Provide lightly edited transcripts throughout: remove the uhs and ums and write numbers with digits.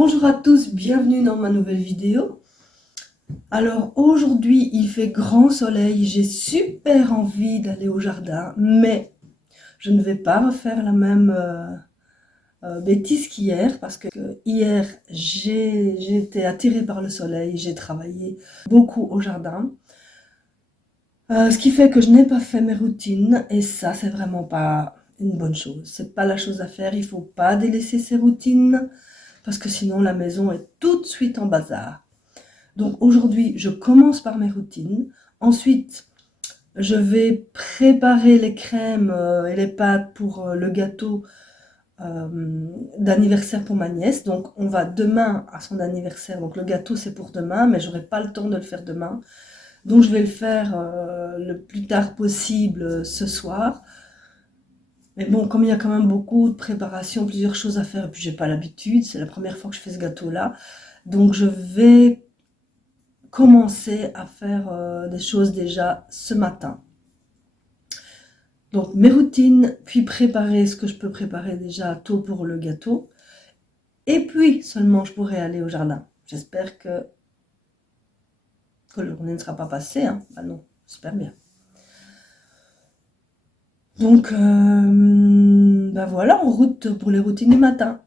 Bonjour à tous, bienvenue dans ma nouvelle vidéo. Alors aujourd'hui il fait grand soleil, j'ai super envie d'aller au jardin, mais je ne vais pas refaire la même bêtise qu'hier, parce que hier j'ai été attirée par le soleil, j'ai travaillé beaucoup au jardin. Ce qui fait que je n'ai pas fait mes routines, et ça c'est vraiment pas une bonne chose. C'est pas la chose à faire, il faut pas délaisser ses routines, parce que sinon la maison est tout de suite en bazar. Donc aujourd'hui, je commence par mes routines. Ensuite, je vais préparer les crèmes et les pâtes pour le gâteau d'anniversaire pour ma nièce. Donc on va demain à son anniversaire. Donc le gâteau c'est pour demain, mais j'aurai pas le temps de le faire demain. Donc je vais le faire le plus tard possible ce soir. Mais bon, comme il y a quand même beaucoup de préparation, plusieurs choses à faire, et puis j'ai pas l'habitude, c'est la première fois que je fais ce gâteau-là. Donc je vais commencer à faire des choses déjà ce matin. Donc mes routines, puis préparer ce que je peux préparer déjà tôt pour le gâteau. Et puis seulement je pourrai aller au jardin. J'espère que la journée ne sera pas passée. Hein. Bah non, j'espère bien. Donc bah voilà, en route pour les routines du matin.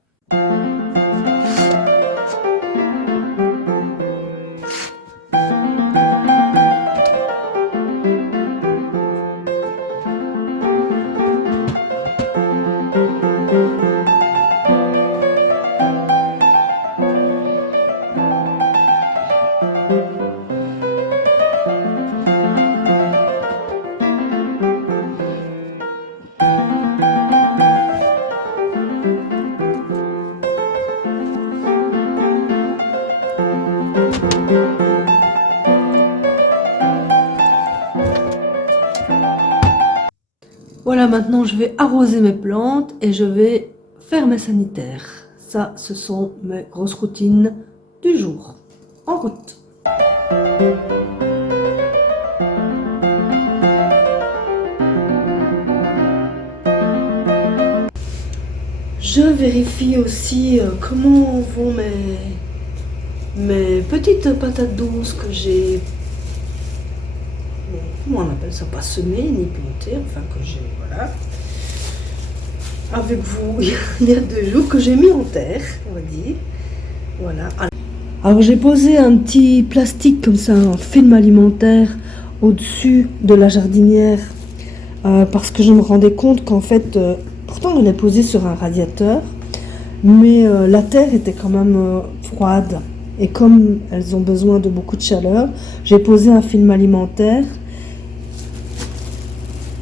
Voilà, maintenant je vais arroser mes plantes et je vais faire mes sanitaires. Ça, ce sont mes grosses routines du jour. En route. Je vérifie aussi comment vont mes petites patates douces que j'ai, comment on appelle ça, pas semées ni plantées, enfin que j'ai, voilà, avec vous il y a 2 jours, que j'ai mis en terre, on va dire. Voilà. Alors j'ai posé un petit plastique comme ça, un film alimentaire au-dessus de la jardinière, parce que je me rendais compte qu'en fait, pourtant elle est posée sur un radiateur, mais la terre était quand même froide. Et comme elles ont besoin de beaucoup de chaleur, j'ai posé un film alimentaire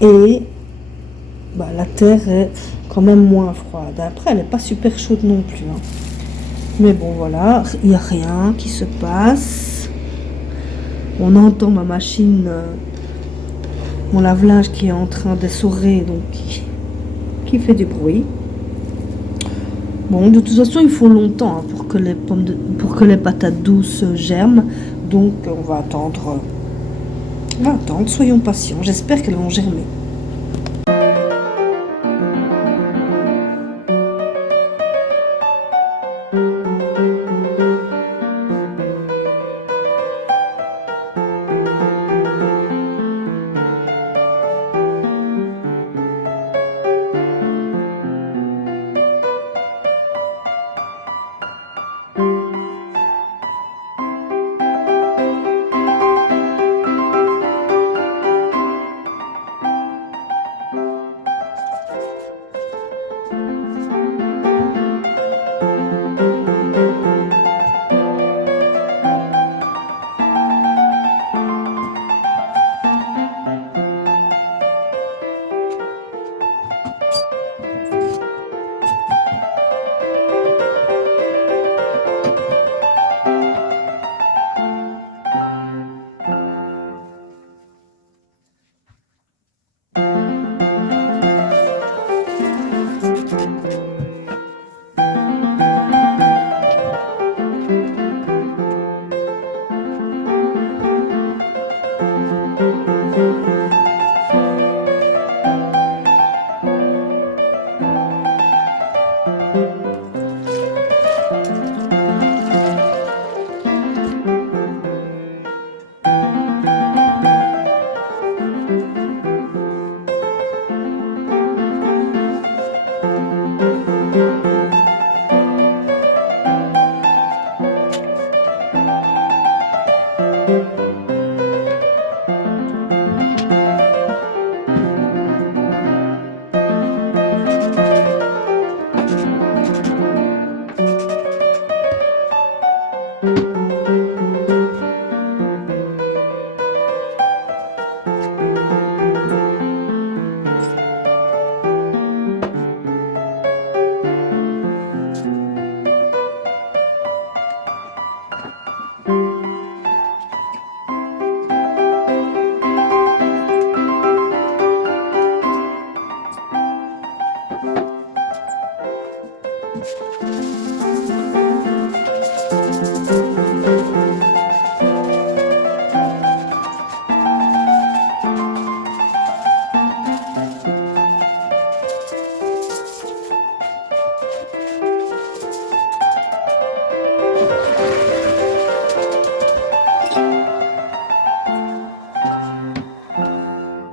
et bah, la terre est quand même moins froide. Après, elle n'est pas super chaude non plus. Hein. Mais bon, voilà, il n'y a rien qui se passe. On entend ma machine, mon lave-linge qui est en train d'essorer, donc qui fait du bruit. Bon, de toute façon, il faut longtemps hein, pour que les patates douces germent. Donc, on va attendre. Soyons patients. J'espère qu'elles vont germer.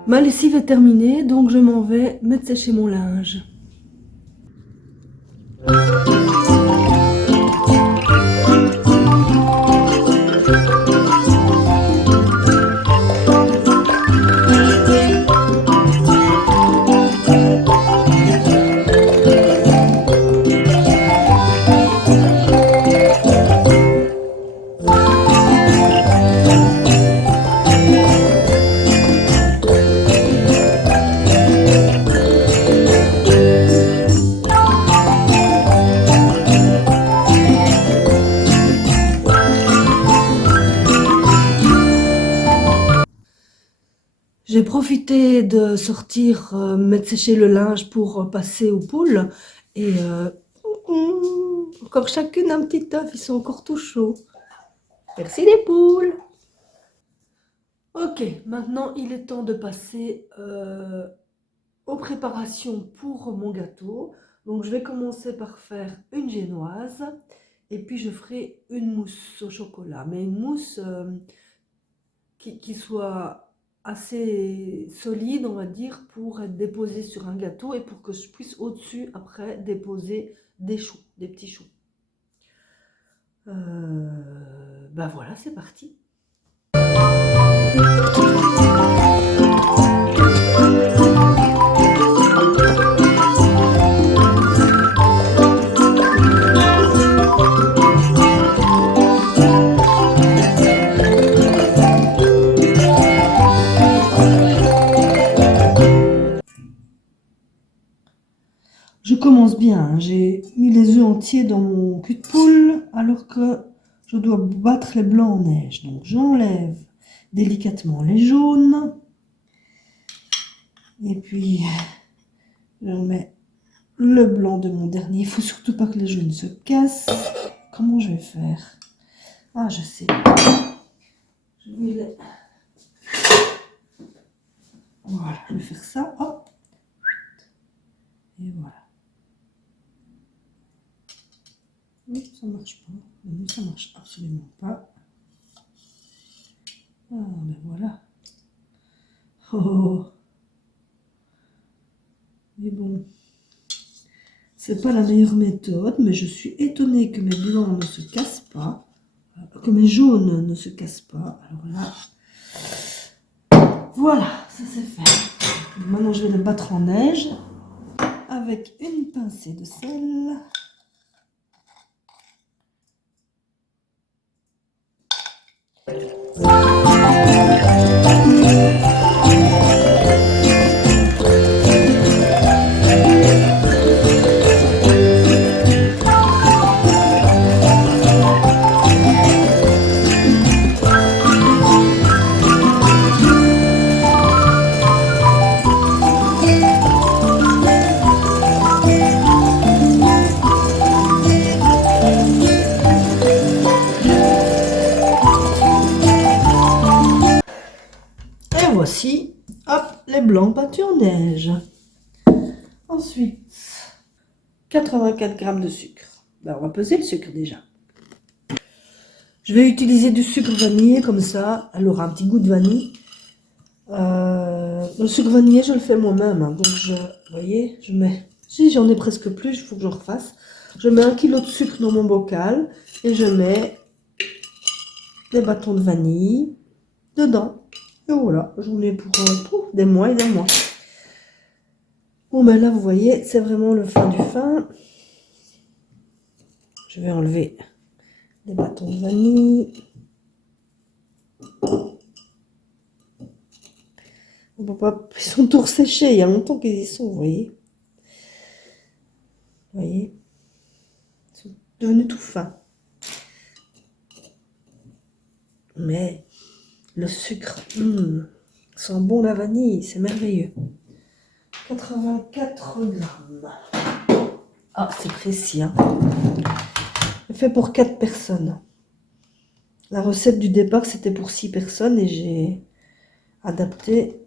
Ma lessive est terminée, donc je m'en vais mettre sécher mon linge. J'ai profité de sortir, mettre sécher le linge pour passer aux poules. Et encore chacune un petit œuf, ils sont encore tout chauds. Merci les poules. Ok, maintenant il est temps de passer aux préparations pour mon gâteau. Donc je vais commencer par faire une génoise. Et puis je ferai une mousse au chocolat. Mais une mousse qui soit assez solide, on va dire, pour être déposée sur un gâteau et pour que je puisse au-dessus, après, déposer des choux, des petits choux. Ben voilà, c'est parti. Je commence bien, hein. J'ai mis les œufs entiers dans mon cul de poule alors que je dois battre les blancs en neige. Donc j'enlève délicatement les jaunes. Et puis je mets le blanc de mon dernier. Il faut surtout pas que les jaunes se cassent. Comment je vais faire? Ah, je sais. Je vais les... Voilà, je vais faire ça. Hop. Et voilà. Ça marche pas. Non, ça marche absolument pas. Ah, ben voilà. Oh. Mais bon, c'est pas la meilleure méthode, mais je suis étonnée que mes blancs ne se cassent pas, que mes jaunes ne se cassent pas. Alors là, voilà, ça c'est fait. Maintenant, je vais le battre en neige avec une pincée de sel. Et voici, hop, les blancs battus en neige. Ensuite, 84 g de sucre. Ben, on va peser le sucre déjà. Je vais utiliser du sucre vanillé comme ça, elle aura un petit goût de vanille. Le sucre vanillé, je le fais moi-même, hein, donc vous voyez, je mets, si j'en ai presque plus, il faut que je refasse. Je mets 1 kg de sucre dans mon bocal et je mets des bâtons de vanille dedans. Et voilà, j'en ai pour des mois et des mois. Bon, ben là, vous voyez, c'est vraiment le fin du fin. Je vais enlever les bâtons de vanille. On peut pas, ils sont tous séchés, il y a longtemps qu'ils y sont, vous voyez. Vous voyez, ils sont devenus tout fins. Mais le sucre, sent bon la vanille, c'est merveilleux. 84 grammes. Ah, c'est précis, hein. C'est fait pour 4 personnes. La recette du départ, c'était pour 6 personnes et j'ai adapté.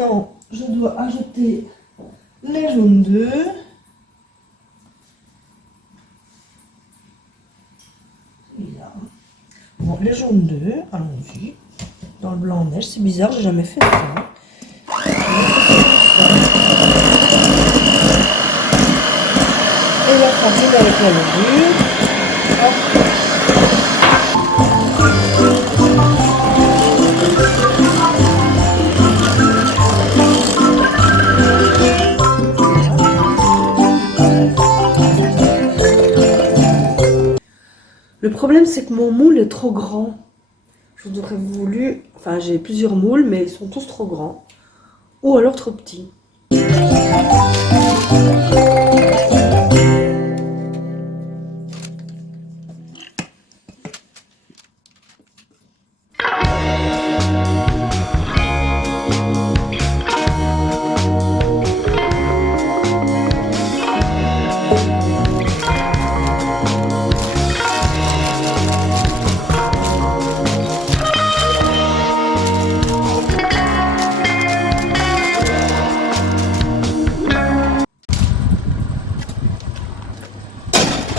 Maintenant, je dois ajouter les jaunes d'œufs. Bon, les jaunes d'œufs, allons-y. Dans le blanc de neige, c'est bizarre, j'ai jamais fait ça. Et la farine avec la levure. Hop. Le problème, c'est que mon moule est trop grand. J'aurais voulu... Enfin, j'ai plusieurs moules, mais ils sont tous trop grands. Ou alors trop petits.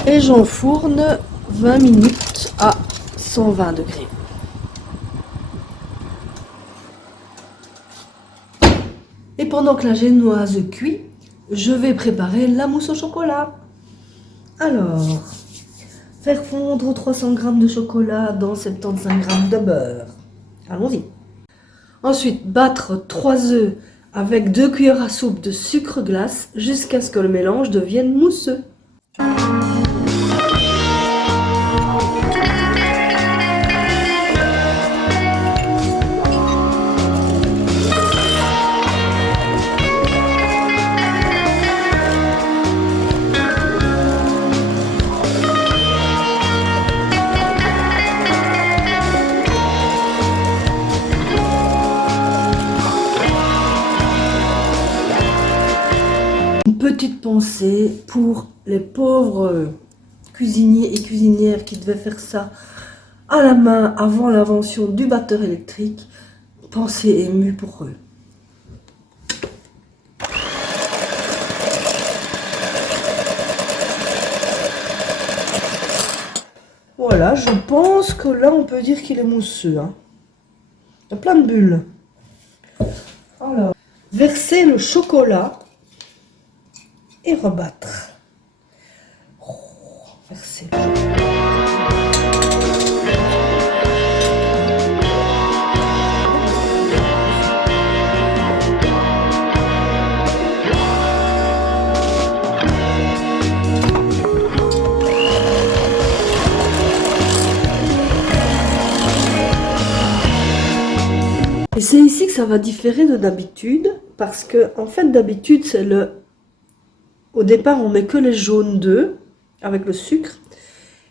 Et j'enfourne 20 minutes à 120 degrés. Et pendant que la génoise cuit, je vais préparer la mousse au chocolat. Alors, faire fondre 300 g de chocolat dans 75 g de beurre. Allons-y. Ensuite, battre 3 œufs avec 2 cuillères à soupe de sucre glace jusqu'à ce que le mélange devienne mousseux. Petite pensée pour les pauvres cuisiniers et cuisinières qui devaient faire ça à la main avant l'invention du batteur électrique. Pensée émue pour eux. Voilà, je pense que là on peut dire qu'il est mousseux. Hein. Il y a plein de bulles. Alors, verser le chocolat et rebattre. Verser. Et c'est ici que ça va différer de d'habitude, parce que en fait d'habitude c'est le... Au départ on met que les jaunes d'œufs avec le sucre,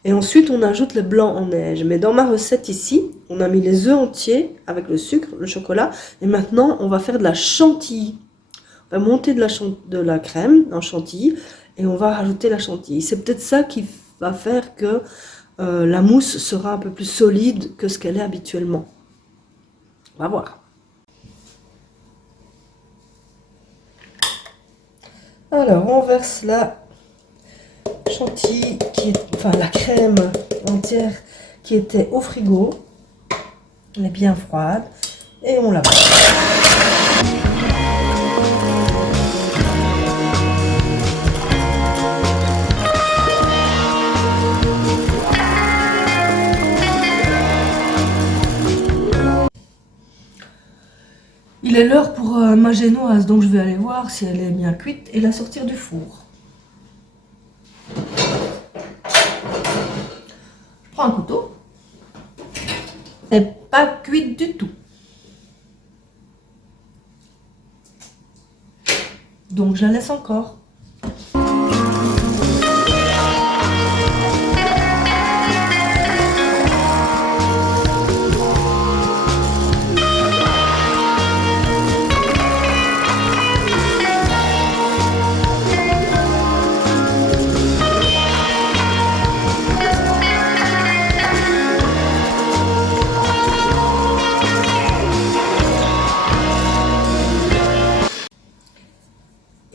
et ensuite on ajoute les blancs en neige. Mais dans ma recette ici, on a mis les œufs entiers avec le sucre, le chocolat, et maintenant on va faire de la chantilly. On va monter de la crème en chantilly, et on va rajouter la chantilly. C'est peut-être ça qui va faire que la mousse sera un peu plus solide que ce qu'elle est habituellement. On va voir. Alors, on verse la chantilly, enfin la crème entière qui était au frigo. Elle est bien froide. Et on la verse. Il est l'heure pour ma génoise, donc je vais aller voir si elle est bien cuite et la sortir du four. Je prends un couteau. Elle n'est pas cuite du tout. Donc je la laisse encore.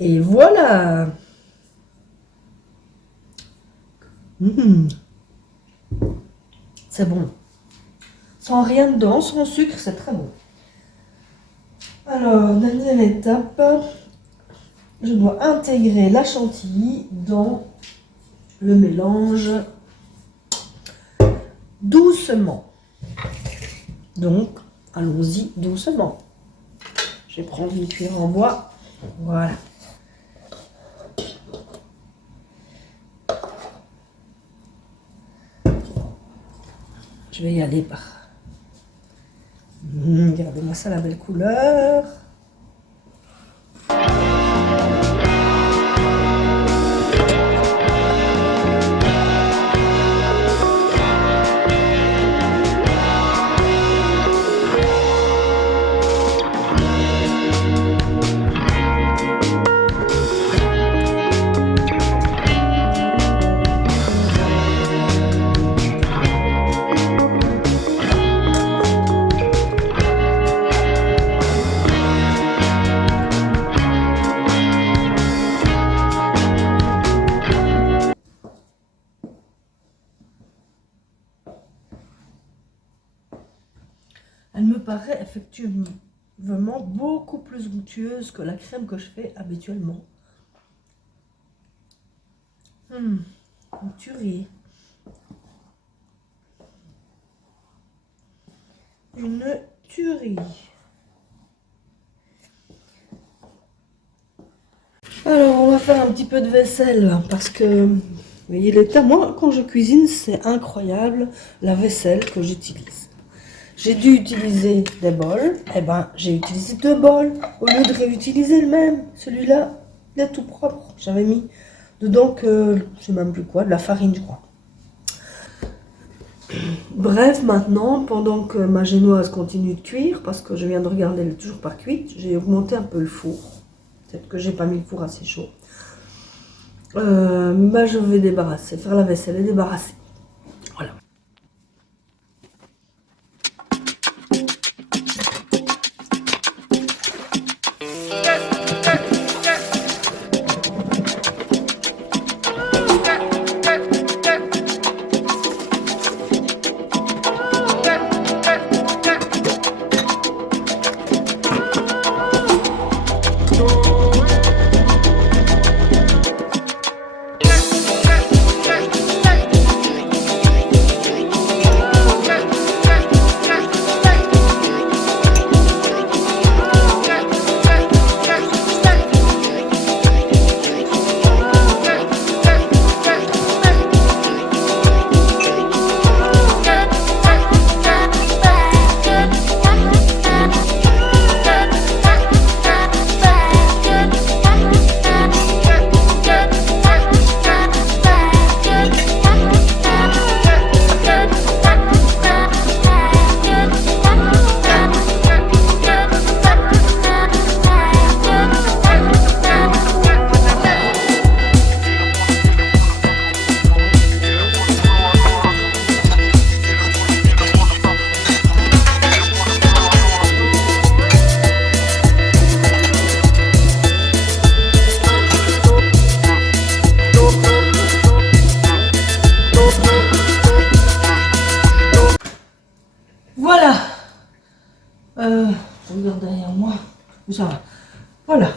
Et voilà. C'est bon. Sans rien dedans, sans sucre, c'est très bon. Alors, dernière étape, je dois intégrer la chantilly dans le mélange doucement. Donc, allons-y doucement. Je vais prendre une cuillère en bois. Voilà. Je vais y aller par... Regardez-moi ça, la belle couleur. Elle me paraît effectivement beaucoup plus goûteuse que la crème que je fais habituellement. Une tuerie. Une tuerie. Alors, on va faire un petit peu de vaisselle parce que, vous voyez l'état, moi, quand je cuisine, c'est incroyable la vaisselle que j'utilise. J'ai dû utiliser des bols, et ben j'ai utilisé 2 bols au lieu de réutiliser le même. Celui-là, il est tout propre. J'avais mis dedans que, je sais même plus quoi, de la farine, je crois. Bref, maintenant, pendant que ma génoise continue de cuire, parce que je viens de regarder, elle est toujours pas cuite, j'ai augmenté un peu le four. Peut-être que j'ai pas mis le four assez chaud. Je vais débarrasser, faire la vaisselle et débarrasser. Voilà. Voilà. Je regarde derrière moi. Ça va. Voilà.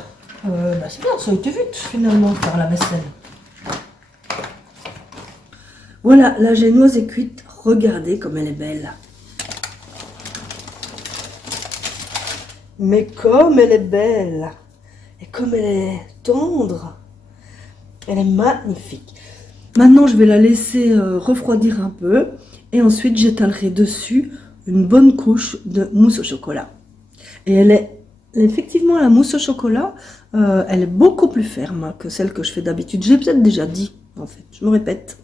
C'est bien, ça a été vite finalement faire la vaisselle. Voilà, la génoise est cuite. Regardez comme elle est belle. Mais comme elle est belle. Et comme elle est tendre. Elle est magnifique. Maintenant, je vais la laisser refroidir un peu. Et ensuite, j'étalerai dessus une bonne couche de mousse au chocolat. Et elle est effectivement, la mousse au chocolat, elle est beaucoup plus ferme que celle que je fais d'habitude. J'ai peut-être déjà dit, en fait, je me répète.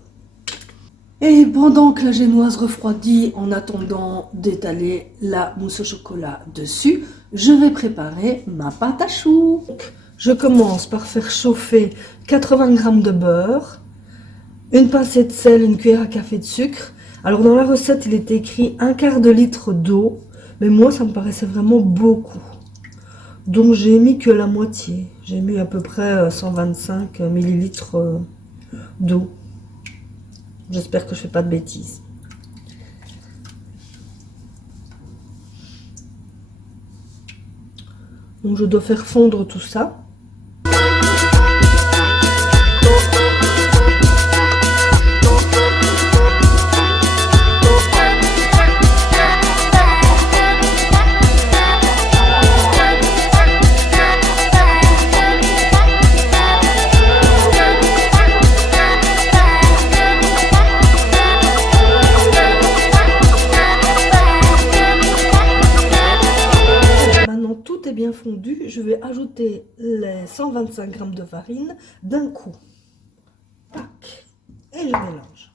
Et pendant que la génoise refroidit, en attendant d'étaler la mousse au chocolat dessus, je vais préparer ma pâte à choux. Je commence par faire chauffer 80 g de beurre, une pincée de sel, une cuillère à café de sucre. Alors dans la recette, il est écrit 1/4 litre d'eau, mais moi ça me paraissait vraiment beaucoup. Donc j'ai mis que la moitié. J'ai mis à peu près 125 millilitres d'eau. J'espère que je fais pas de bêtises. Donc je dois faire fondre tout ça. Bien fondu, je vais ajouter les 125 g de farine d'un coup. Tac. Et je mélange.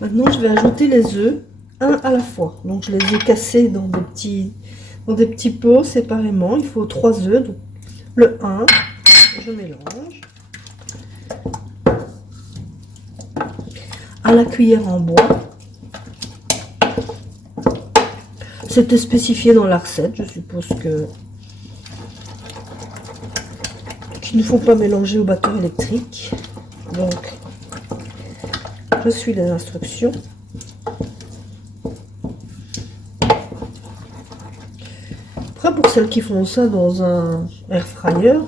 Maintenant, je vais ajouter les œufs, un à la fois. Donc, je les ai cassés dans des petits pots séparément. Il faut 3 œufs. Donc le 1, je mélange. À la cuillère en bois. C'était spécifié dans la recette. Je suppose que qu'il ne faut pas mélanger au batteur électrique. Donc, je suis les instructions. Pour celles qui font ça dans un air fryer,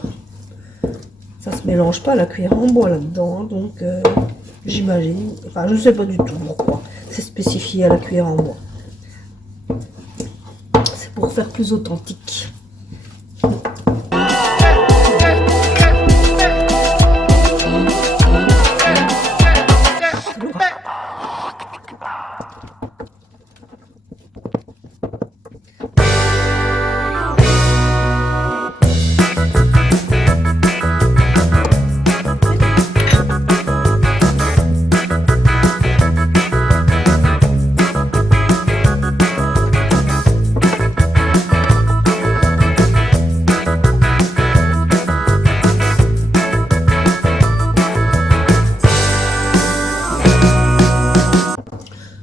ça se mélange pas à la cuillère en bois là-dedans, hein, donc j'imagine, enfin je sais pas du tout pourquoi c'est spécifié à la cuillère en bois. C'est pour faire plus authentique.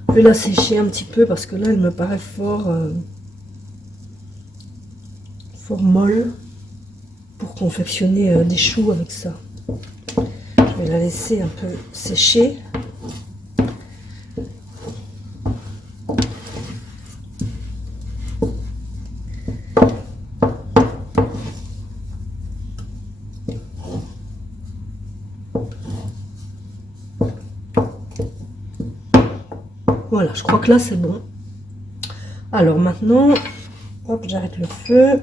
Je vais la sécher un petit peu parce que là elle me paraît fort molle pour confectionner des choux avec ça. Je vais la laisser un peu sécher. Voilà, je crois que là c'est bon. Alors maintenant, hop, j'arrête le feu.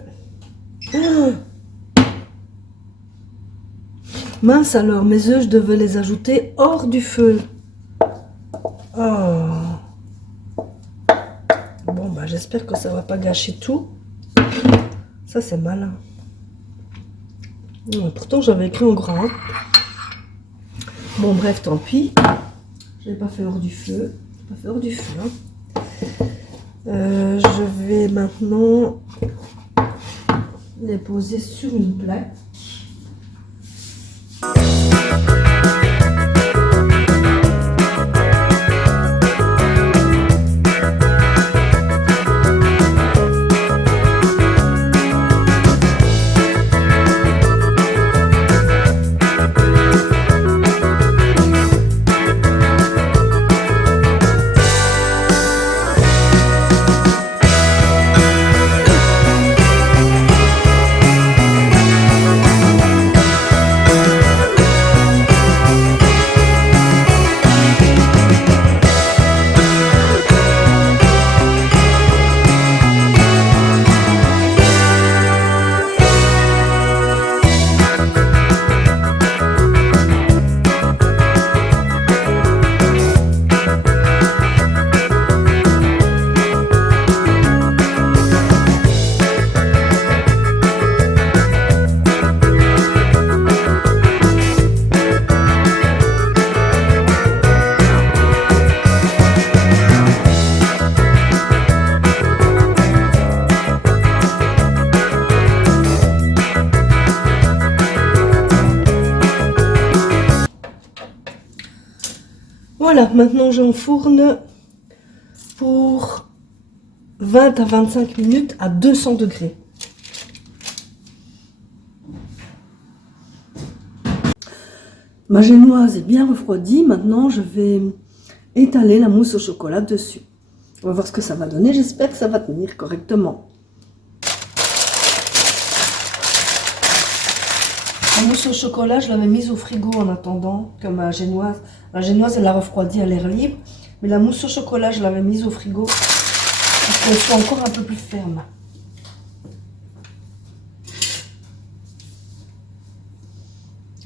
Ah, mince alors, mes œufs, je devais les ajouter hors du feu. Oh. Bon, bah j'espère que ça va pas gâcher tout. Ça c'est malin. Pourtant j'avais écrit en grand. Hein. Bon bref, tant pis. Je l'ai pas fait hors du feu. Pas fait hors du feu. Hein. Je vais maintenant les poser sur une plaque. Voilà, maintenant j'enfourne pour 20 à 25 minutes à 200 degrés. Ma génoise est bien refroidie. Maintenant, je vais étaler la mousse au chocolat dessus. On va voir ce que ça va donner. J'espère que ça va tenir correctement. La mousse au chocolat, je l'avais mise au frigo en attendant que ma génoise... La génoise, elle a refroidi à l'air libre. Mais la mousse au chocolat, je l'avais mise au frigo pour qu'elle soit encore un peu plus ferme.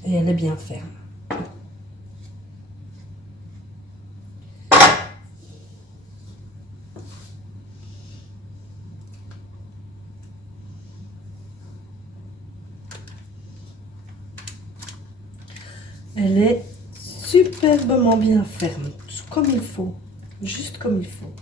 Et elle est bien ferme. Elle est superbement bien ferme, comme il faut, juste comme il faut.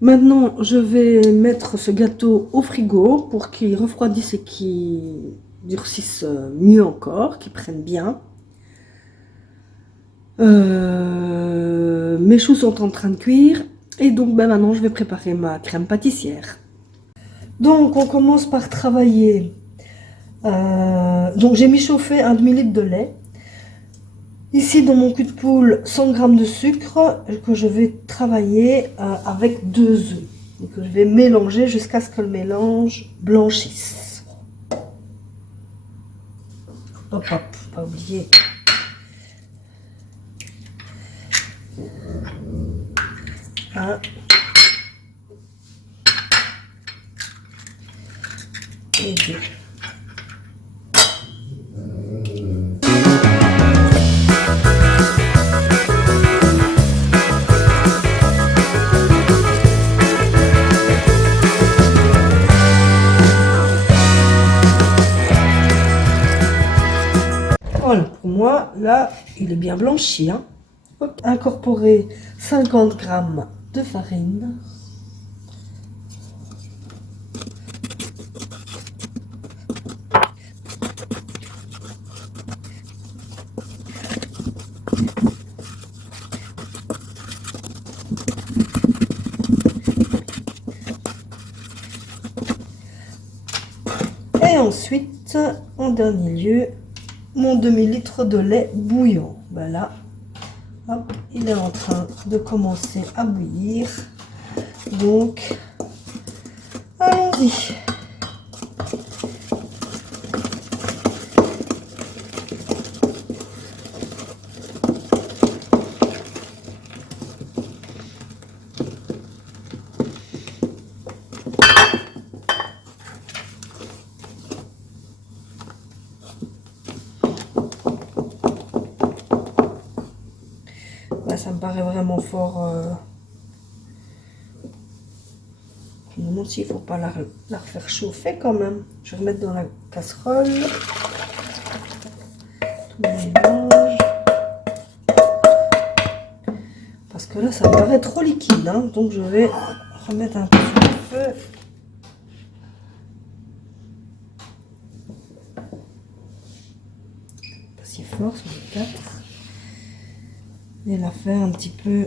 Maintenant, je vais mettre ce gâteau au frigo pour qu'il refroidisse et qu'il durcisse mieux encore, qu'il prenne bien. Mes choux sont en train de cuire et donc maintenant je vais préparer ma crème pâtissière. Donc on commence par travailler. Donc j'ai mis chauffer un demi-litre de lait. Ici dans mon cul de poule 100 g de sucre que je vais travailler avec 2 œufs et que je vais mélanger jusqu'à ce que le mélange blanchisse. Hop hop, pas oublier. Un. Et 2. Voilà, pour moi, là, il est bien blanchi. Hein. Hop, incorporer 50 g de farine. Et ensuite, en dernier lieu, mon demi-litre de lait bouillant. Ben là, hop, il est en train de commencer à bouillir. Donc, allons-y. Ça me paraît vraiment fort. Je me demande s'il ne faut pas la refaire chauffer quand même. Je vais remettre dans la casserole. Tout mélange. Parce que là, ça me paraît trop liquide. Hein, donc je vais remettre un peu sur le feu. Pas si fort sur les 4. Et la faire un petit peu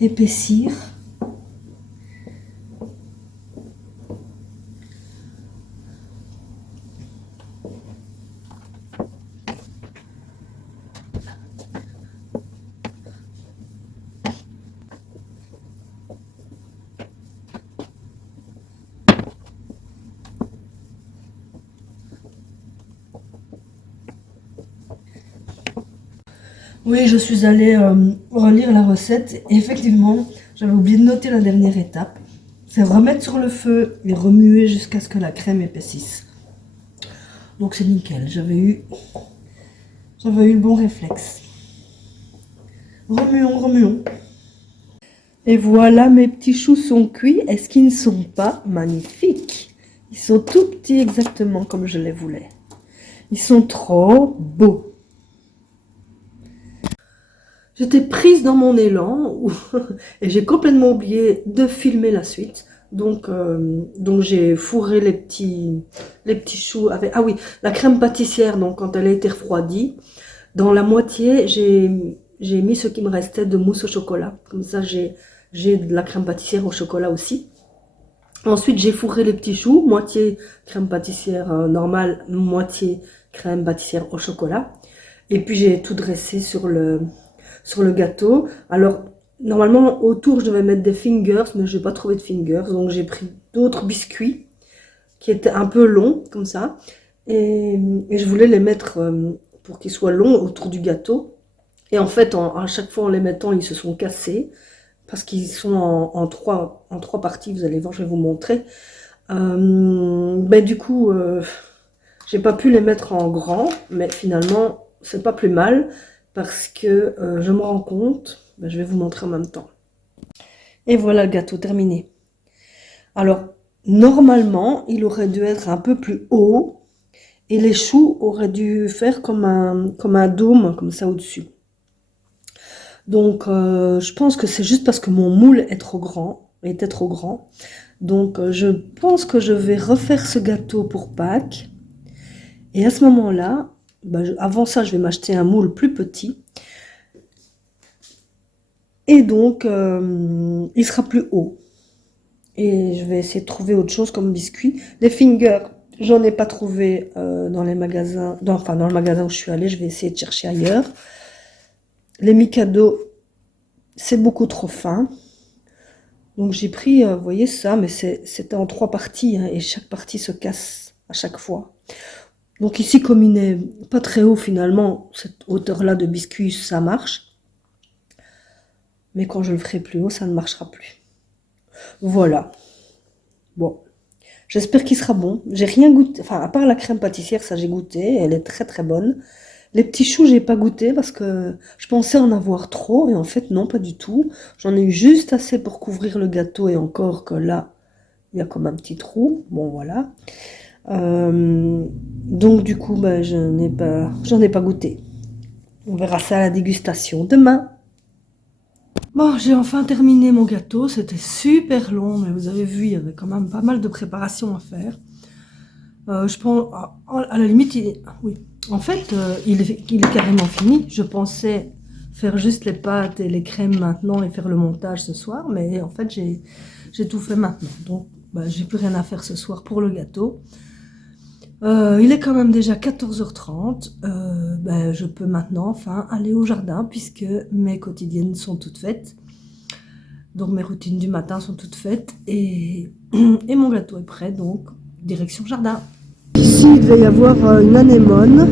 épaissir. Oui, je suis allée relire la recette et effectivement, j'avais oublié de noter la dernière étape. C'est remettre sur le feu et remuer jusqu'à ce que la crème épaississe. Donc c'est nickel, j'avais eu le bon réflexe. Remuons, remuons. Et voilà, mes petits choux sont cuits. Est-ce qu'ils ne sont pas magnifiques? Ils sont tout petits exactement comme je les voulais. Ils sont trop beaux. J'étais prise dans mon élan et j'ai complètement oublié de filmer la suite. Donc j'ai fourré les petits choux avec... Ah oui, la crème pâtissière, donc quand elle a été refroidie, dans la moitié, j'ai mis ce qui me restait de mousse au chocolat. Comme ça, j'ai de la crème pâtissière au chocolat aussi. Ensuite, j'ai fourré les petits choux, moitié crème pâtissière normale, moitié crème pâtissière au chocolat. Et puis, j'ai tout dressé sur le gâteau. Alors, normalement, autour, je devais mettre des fingers, mais je n'ai pas trouvé de fingers. Donc, j'ai pris d'autres biscuits qui étaient un peu longs, comme ça. Et je voulais les mettre pour qu'ils soient longs autour du gâteau. Et en fait, à chaque fois en les mettant, ils se sont cassés. Parce qu'ils sont en trois parties, vous allez voir, je vais vous montrer. Du coup, j'ai pas pu les mettre en grand, mais finalement, c'est pas plus mal. Parce que je me rends compte, je vais vous montrer en même temps. Et voilà le gâteau terminé. Alors, normalement, il aurait dû être un peu plus haut. Et les choux auraient dû faire comme un dôme, comme ça au-dessus. Donc, je pense que c'est juste parce que mon moule était trop grand. Donc, je pense que je vais refaire ce gâteau pour Pâques. Et à ce moment-là, avant ça, je vais m'acheter un moule plus petit. Et donc, il sera plus haut. Et je vais essayer de trouver autre chose comme biscuit. Les fingers, j'en ai pas trouvé dans les magasins. Dans le magasin où je suis allée, je vais essayer de chercher ailleurs. Les Mikado, c'est beaucoup trop fin. Donc j'ai pris, vous voyez ça, mais c'était en 3 parties. Hein, et chaque partie se casse à chaque fois. Donc ici, comme il n'est pas très haut finalement, cette hauteur-là de biscuit, ça marche. Mais quand je le ferai plus haut, ça ne marchera plus. Voilà. Bon. J'espère qu'il sera bon. J'ai rien goûté. Enfin, à part la crème pâtissière, ça j'ai goûté. Elle est très très bonne. Les petits choux, j'ai pas goûté parce que je pensais en avoir trop. Et en fait, non, pas du tout. J'en ai eu juste assez pour couvrir le gâteau. Et encore que là, il y a comme un petit trou. Bon, voilà. Donc du coup, j'en ai pas goûté. On verra ça à la dégustation demain. Bon, j'ai enfin terminé mon gâteau. C'était super long, mais vous avez vu, il y avait quand même pas mal de préparation à faire. Je pense, à la limite, oui. En fait, il est carrément fini. Je pensais faire juste les pâtes et les crèmes maintenant et faire le montage ce soir, mais en fait, j'ai tout fait maintenant. Donc, j'ai plus rien à faire ce soir pour le gâteau. Il est quand même déjà 14h30. Je peux maintenant enfin aller au jardin puisque mes quotidiennes sont toutes faites. Donc mes routines du matin sont toutes faites et mon gâteau est prêt, donc direction jardin. Ici il devait y avoir une anémone.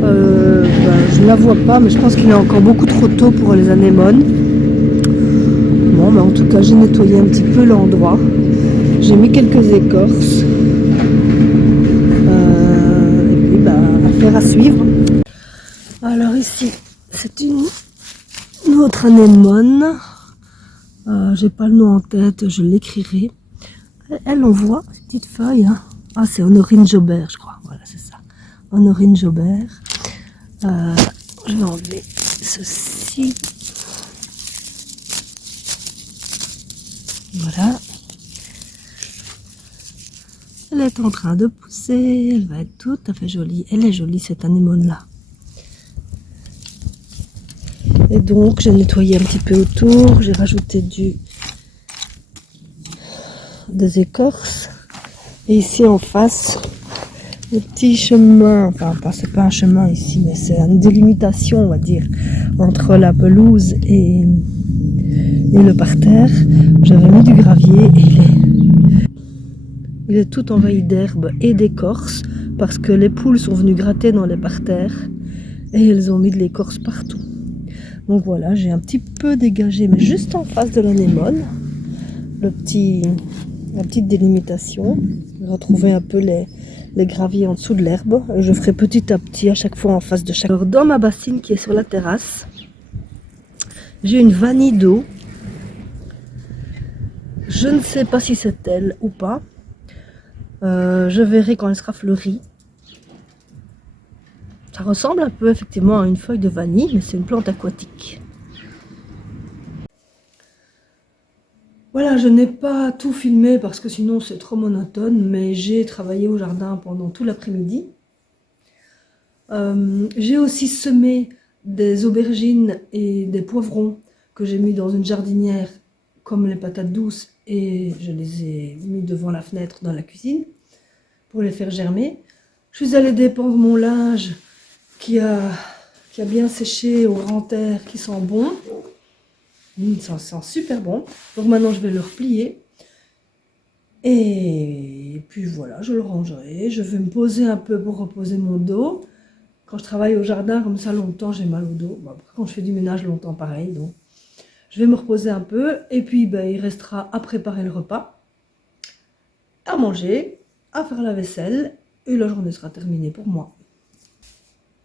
Je ne la vois pas, mais je pense qu'il est encore beaucoup trop tôt pour les anémones. Bon, en tout cas j'ai nettoyé un petit peu l'endroit. J'ai mis quelques écorces. Affaire à suivre. Alors ici, c'est une autre anémone. J'ai pas le nom en tête, je l'écrirai. Elle, on voit, ces petites feuilles. Hein. Ah, c'est Honorine Jobert, je crois. Voilà, c'est ça. Honorine Jobert. Je vais enlever ceci. Voilà. Elle est en train de pousser, elle va être tout à fait jolie. Elle est jolie cette anémone-là. Et donc j'ai nettoyé un petit peu autour, j'ai rajouté des écorces. Et ici en face, le petit chemin, enfin c'est pas un chemin ici, mais c'est une délimitation on va dire, entre la pelouse et le parterre. J'avais mis du gravier et il est tout envahi d'herbe et d'écorce parce que les poules sont venues gratter dans les parterres et elles ont mis de l'écorce partout. Donc voilà, j'ai un petit peu dégagé, mais juste en face de l'anémone, la petite délimitation. Retrouver un peu les graviers en dessous de l'herbe. Je ferai petit à petit à chaque fois en face de chaque. Alors dans ma bassine qui est sur la terrasse, j'ai une vanille d'eau. Je ne sais pas si c'est elle ou pas. Je verrai quand elle sera fleurie. Ça ressemble un peu effectivement à une feuille de vanille, mais c'est une plante aquatique. Voilà, je n'ai pas tout filmé parce que sinon c'est trop monotone, mais j'ai travaillé au jardin pendant tout l'après-midi. J'ai aussi semé des aubergines et des poivrons que j'ai mis dans une jardinière comme les patates douces et je les ai mis devant la fenêtre dans la cuisine pour les faire germer. Je suis allée dépendre mon linge qui a bien séché au grand air, qui sent bon. Ça sent super bon. Donc maintenant je vais le replier. Et puis voilà, je le rangerai. Je vais me poser un peu pour reposer mon dos. Quand je travaille au jardin comme ça longtemps, j'ai mal au dos. Bon, après, quand je fais du ménage longtemps, pareil. Donc je vais me reposer un peu. Et puis il restera à préparer le repas, à manger, à faire la vaisselle. Et la journée sera terminée pour moi.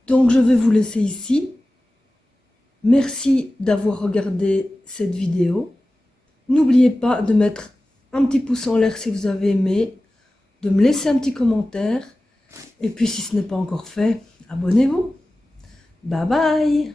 Donc je vais vous laisser ici. Merci d'avoir regardé cette vidéo. N'oubliez pas de mettre un petit pouce en l'air si vous avez aimé, de me laisser un petit commentaire. Et puis si ce n'est pas encore fait, abonnez-vous. Bye bye!